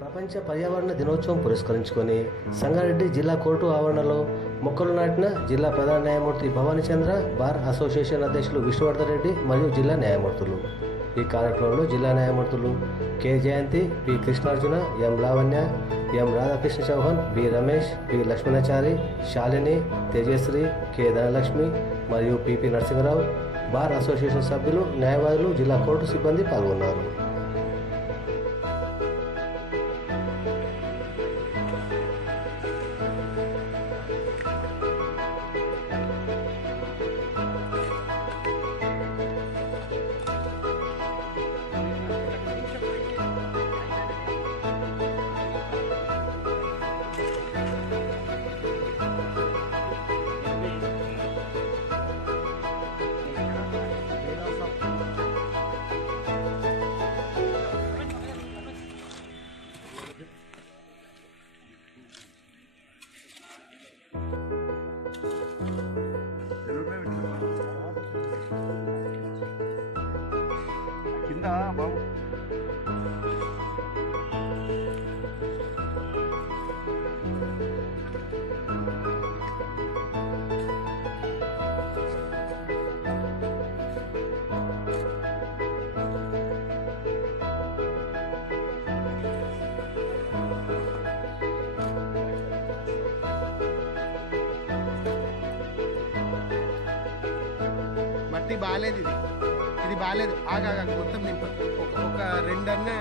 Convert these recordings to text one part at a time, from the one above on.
ప్రపంచ పర్యావరణ దినోత్సవం పురస్కరించుకొని సంగారెడ్డి జిల్లా కోర్టు ఆవరణలో మొక్కలు నాటిన జిల్లా ప్రధాన న్యాయమూర్తి భవానీ చంద్ర బార్ అసోసియేషన్ అధ్యక్షులు విష్ణువర్ధన్ రెడ్డి మరియు జిల్లా న్యాయమూర్తులు. ఈ కార్యక్రమంలో జిల్లా న్యాయమూర్తులు K Jayanthi P Krishnarjuna M Lavanya M Radhakrishna Chauhan B Ramesh P Lakshmanachari Shalini Tejashree K Dhanalakshmi మరియు పిపి నరసింహరావు. బార్ అసోసియేషన్ సభ్యులు న్యాయవాదులు జిల్లా కోర్టు సిబ్బంది పాల్గొన్నారు. ఇది బాగాలేదు ఇది. ఇది బాగాలేదు ఆగా మొత్తం నింపు. ఒక ఒక రెండన్నే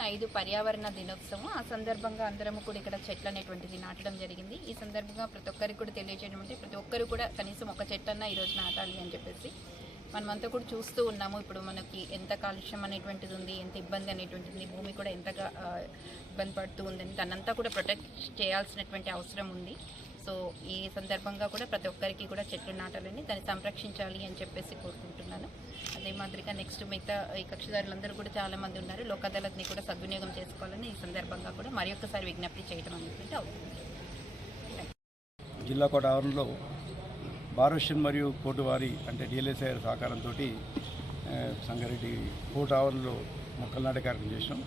జూన్ ఐదు పర్యావరణ దినోత్సవం. ఆ సందర్భంగా అందరము కూడా ఇక్కడ చెట్లు అనేటువంటిది నాటడం జరిగింది. ఈ సందర్భంగా ప్రతి ఒక్కరికి కూడా తెలియజేయడం అంటే ప్రతి ఒక్కరు కూడా కనీసం ఒక చెట్టు అన్న ఈరోజు నాటాలి అని చెప్పేసి మనమంతా కూడా చూస్తూ ఉన్నాము. ఇప్పుడు మనకి ఎంత కాలుష్యం అనేటువంటిది ఉంది ఎంత ఇబ్బంది అనేటువంటిది ఉంది భూమి కూడా ఎంతగా ఇబ్బంది పడుతూ ఉందని దాన్నంతా కూడా ప్రొటెక్ట్ చేయాల్సినటువంటి అవసరం ఉంది. సో ఈ సందర్భంగా కూడా ప్రతి ఒక్కరికి కూడా చెట్లు నాటాలని దాన్ని సంరక్షించాలి అని చెప్పేసి కోరుకుంటున్నాను. అదే మాదిరిగా నెక్స్ట్ మిగతా ఈ కక్షిదారులందరూ కూడా చాలామంది ఉన్నారు. లోక్ అదాలత్ని కూడా సద్వినియోగం చేసుకోవాలని ఈ సందర్భంగా కూడా మరి ఒక్కసారి విజ్ఞప్తి చేయడం అనేటువంటి అవుతుంది. జిల్లా కోట ఆవరణలో బారోషన్ మరియు కోర్టు వారి అంటే డిఎల్ఎస్ఐ సహకారంతో సంగారెడ్డి కోట ఆవరణలో మొక్కలు నాటే కార్యక్రమం చేసినాం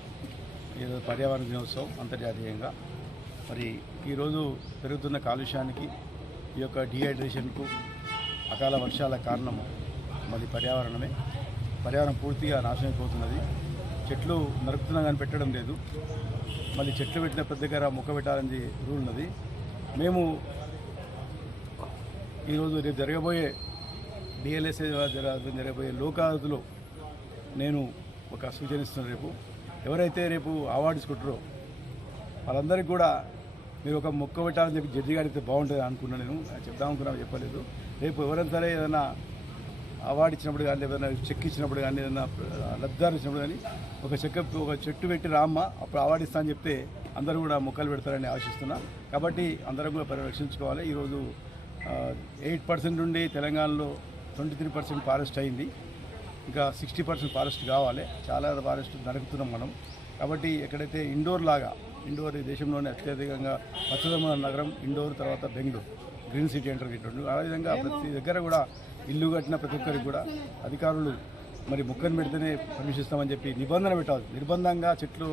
ఏదో పర్యావరణ దినోత్సవం అంతర్జాతీయంగా. మరి ఈరోజు పెరుగుతున్న కాలుష్యానికి ఈ యొక్క డిహైడ్రేషన్కు అకాల వర్షాల కారణం మరి పర్యావరణమే. పర్యావరణం పూర్తిగా నాశనం అయిపోతున్నది చెట్లు నరుకుతున్నా కానీ పెట్టడం లేదు. మళ్ళీ చెట్లు పెట్టిన ప్రతి దగ్గర మొక్క పెట్టాలని రూల్ ఉన్నది. మేము ఈరోజు రేపు జరగబోయే డిఎల్ఎస్ఏ జరగబోయే లోకాదులో నేను ఒక సూచన ఇస్తున్నాను రేపు. ఎవరైతే రేపు అవార్డు ఇచ్చుకుంటారో వాళ్ళందరికీ కూడా మీరు ఒక మొక్క పెట్టాలని చెప్పి జడ్జి గారికి బాగుంటుంది అనుకున్నాను నేను. చెప్దాం అనుకున్నా చెప్పలేదు. రేపు ఎవరైనా సరే ఏదైనా అవార్డు ఇచ్చినప్పుడు కానీ ఏదైనా చెక్ ఇచ్చినప్పుడు కానీ ఏదైనా లబ్ధారు ఇచ్చినప్పుడు కానీ ఒక చెక్క ఒక చెట్టు పెట్టి రామ్మ అప్పుడు అవార్డు ఇస్తా అని చెప్తే అందరూ కూడా మొక్కలు పెడతారని ఆశిస్తున్నా. కాబట్టి అందరం కూడా పరిరక్షించుకోవాలి ఈరోజు ఎయిట్ పర్సెంట్ నుండి తెలంగాణలో ట్వంటీ త్రీ పర్సెంట్ ఫారెస్ట్ అయింది. ఇంకా సిక్స్టీ పర్సెంట్ ఫారెస్ట్ కావాలి. చాలా ఫారెస్ట్ నడుపుతున్నాం మనం. కాబట్టి ఎక్కడైతే ఇండోర్ లాగా ఇండోర్ ఈ దేశంలోనే అత్యధికంగా పచ్చదమ నగరం ఇండోర్ తర్వాత బెంగళూరు. గ్రీన్ సిటీ అంటారు ఇటువంటి ఆ విధంగా ప్రతి దగ్గర కూడా ఇల్లు కట్టిన ప్రతి ఒక్కరికి కూడా అధికారులు మరి మొక్కను పెడితేనే పర్మిషిస్తామని చెప్పి నిబంధన పెట్టాలి. నిర్బంధంగా చెట్లు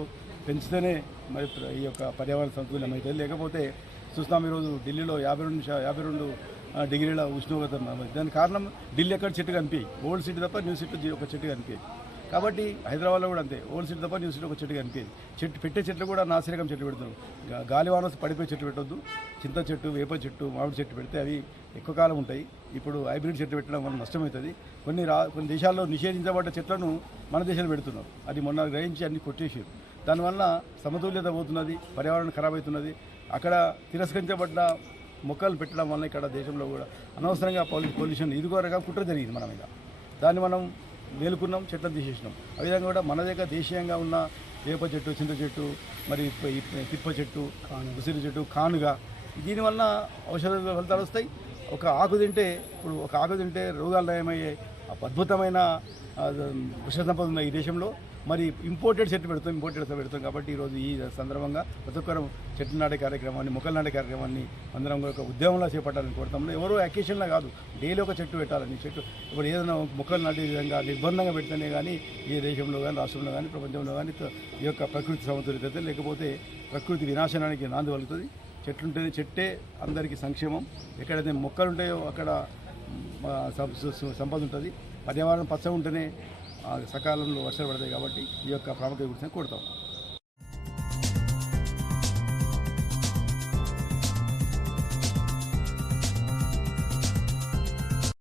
పెంచితేనే మరి ఈ యొక్క పర్యావరణ సంతులనం అవుతుంది లేకపోతే చూస్తాం ఈరోజు ఢిల్లీలో యాభై రెండు యాభై రెండు డిగ్రీల ఉష్ణోగ్రత. దానికి కారణం ఢిల్లీ ఎక్కడ చెట్టు కనిపించాయి ఓల్డ్ సిటీ తప్ప న్యూ సిటీ ఒక చెట్టు కనిపించాయి కాబట్టి హైదరాబాద్లో కూడా అంతే. ఓల్డ్ సిటీ తప్ప న్యూ సిటీ ఒక చెట్టు కనిపించేది చెట్టు పెట్టే చెట్లు కూడా నాసిరకం చెట్లు పెడుతున్నారు గాలి గాలివాన పడిపోయే చెట్టు పెట్టొద్దు. చింత చెట్టు వేప చెట్టు మామిడి చెట్టు పెడితే అవి ఎక్కువ కాలం ఉంటాయి. ఇప్పుడు హైబ్రిడ్ చెట్టు పెట్టడం వల్ల నష్టమవుతుంది. కొన్ని రా కొన్ని దేశాల్లో నిషేధించబడ్డ చెట్లను మన దేశంలో పెడుతున్నారు. అది మొన్న గ్రహించి అన్ని కొట్టేసారు దానివల్ల సమతుల్యత పోతున్నది పర్యావరణం ఖరాబ్ అవుతున్నది. అక్కడ తిరస్కరించబడ్డ మొక్కలు పెట్టడం వల్ల ఇక్కడ దేశంలో కూడా అనవసరంగా పొల్యూషన్ ఇది కూడా కుట్ర జరిగింది మన మీద. దాన్ని మనం మేలుకున్నాం చెట్లను తీసేసినాం. ఆ విధంగా కూడా మన దగ్గర దేశీయంగా ఉన్న వేప చెట్టు చింత చెట్టు మరి పిప్ప చెట్టు ఉసిరి చెట్టు కానుగా. దీనివల్ల ఔషధ ఫలితాలు వస్తాయి. ఒక ఆకు తింటే ఇప్పుడు ఒక ఆకు తింటే రోగాలు నయమయ్యే అద్భుతమైన ఆ, సంపద ఉన్న ఈ దేశంలో మరి ఇంపోర్టెడ్ చెట్టు పెడతాం ఇంపోర్టెడ్ పెడతాం కాబట్టి ఈరోజు ఈ సందర్భంగా ప్రతి ఒక్కరు చెట్లు నాటే కార్యక్రమాన్ని మొక్కలు నాటే కార్యక్రమాన్ని అందరం ఒక ఉద్యమంలో చేపట్టాలని కోరుతాము ఎవరో అకేషన్లో కాదు డైలీ ఒక చెట్టు పెట్టాలని చెట్టు ఇప్పుడు ఏదైనా మొక్కలు నాటే విధంగా నిర్బంధంగా పెడితేనే కానీ ఈ దేశంలో కానీ రాష్ట్రంలో కానీ ప్రపంచంలో కానీ ఈ యొక్క ప్రకృతి సమతుల్యత లేకపోతే ప్రకృతి వినాశనానికి నాంది కలుగుతుంది చెట్లుంటేనే చెట్టే అందరికీ సంక్షేమం. ఎక్కడైతే మొక్కలు ఉంటాయో అక్కడ సంపద ఉంటుంది. పర్యావరణం పచ్చగా ఉంటేనే సకాలంలో వర్షాలు పడతాయి కాబట్టి ఈ యొక్క ప్రాముఖ్యత గురించి కోరుతాం